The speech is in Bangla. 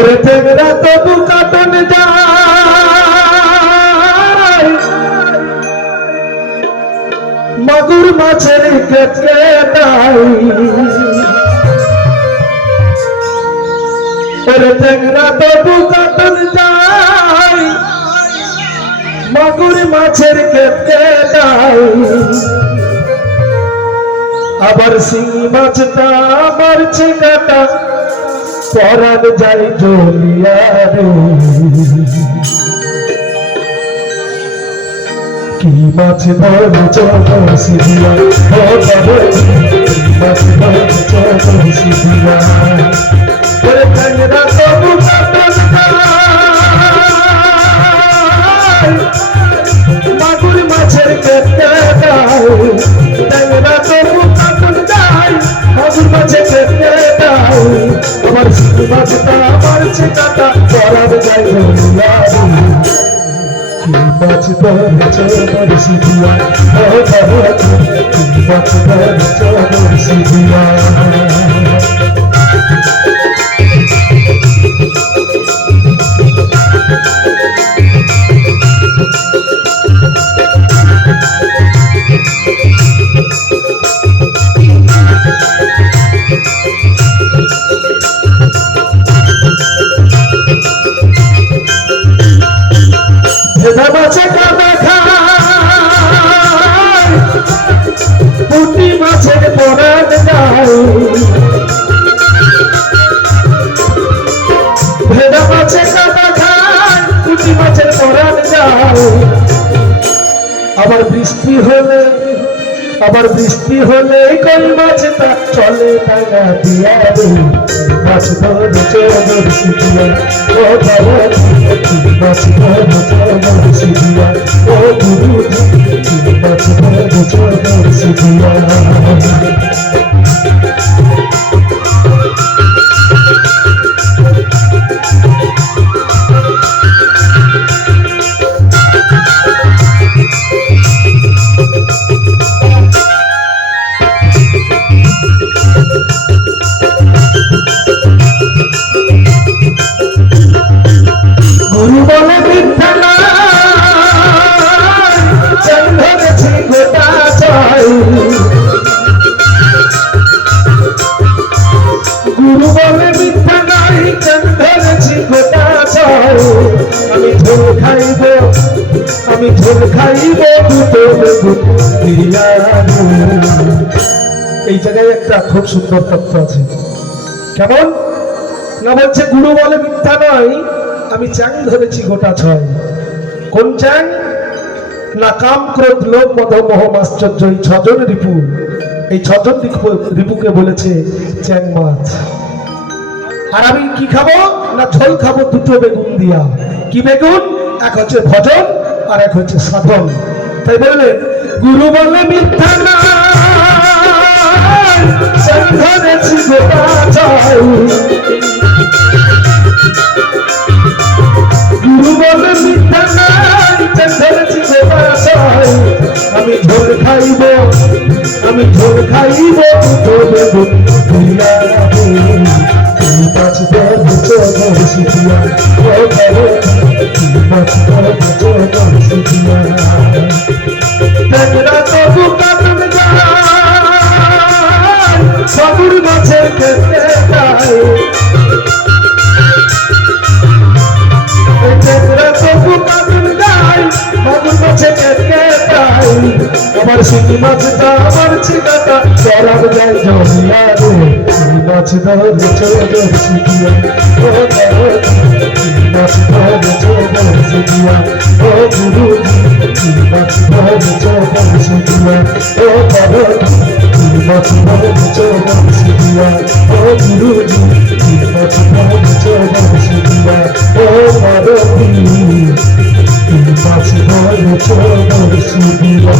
ওরে টেংরা তবু কাটন যায় মাগুর মাছের কেটে দাই ওরে টেংরা তবু কাটন যায় মাগুর মাছের কেটে দাই আবার শিঙি মাছটা মারছে কাটা পরাণ যাই জ্বলিয়া রে কি মাছ ধরেছ বসিয়া মাছ ধরেছ বসিয়া ওরে টেংরা তবু কাটন মাগুর মাছের কেটে দাও টেংরা তবু কাটন যায় মাগুর মাছের কেটে দাও আমার শিঙি মাছটা মারছে কাটা পরাণ যাই জ্বলিয়া রে কি মাছ ধরেছ বসিয়া কি মাছ ধরেছ বসিয়া ভেদা মাছে কাটা খায় পুঁটি মাছের পরাণ যায় ভেদা মাছে কাটা খায় পুঁটি মাছের পরাণ যায় আবার বৃষ্টি হলে কই মাছটা চলে টাঙা দিয়া রে মাছ ধরেছ বড়শিয়া ও বাবা মাছ ধরেছ বড়শিয়া ও গুরুজি মাছ ধরেছ বড়শিয়া গুরু বলে মিথ্যা নয় চাল ধরেছি গোটা ছয় গুরু বলে মিথ্যা নয় চাল ধরেছি গোটা ছয় আমি ঝোল খাইব দুটো বিরিয়ানি এই জায়গায় একটা খুব সুন্দর তথ্য আছে কেমন না বলছে গুরু বলে মিথ্যা নয় আমি চ্যাং ধরেছি গোটা ছয় কোন চ্যাং না কাম ক্রোধ লোভ মদ মোহ আশ্চর্য এই ছজন রিপু এই ছজন রিপুকে বলেছে চ্যাং মাছ আর আমি কি খাবো না ঝোল খাবো দুটো বেগুন দিয়া কি বেগুন এক হচ্ছে ভজন আর এক হচ্ছে সাধন তাই বললেন গুরু বলে মিথ্যা নয় চ্যাং ধরেছি গোটা ছয় গুরু বলে মিথ্যা নাই ধরেছি গোটা ছয় আমি ঝোল খাইব দুটো বেগুন মাছ ধরেছ বড়শিয়া ও বাবা মাছ ধরেছ বড়শিয়া টেংরা তবু কাটন যায় মাগুর মাছের কেটে যায় আমার শিঙি মাছটা মারছি কাটা পরাণ যায় জ্বলিয়া রে মাছ ধরেছ বড়শিয়া ও মাছ ধরেছ বড়শিয়া ও গুরুজি মাছ ধরেছ বড়শিয়া ও বাবা মাছ ধরেছ বড়শিয়া ও গুরুজি মাছ ধরেছ বড়শিয়া ও বাবা মাছ ধরেছ বড়শিয়া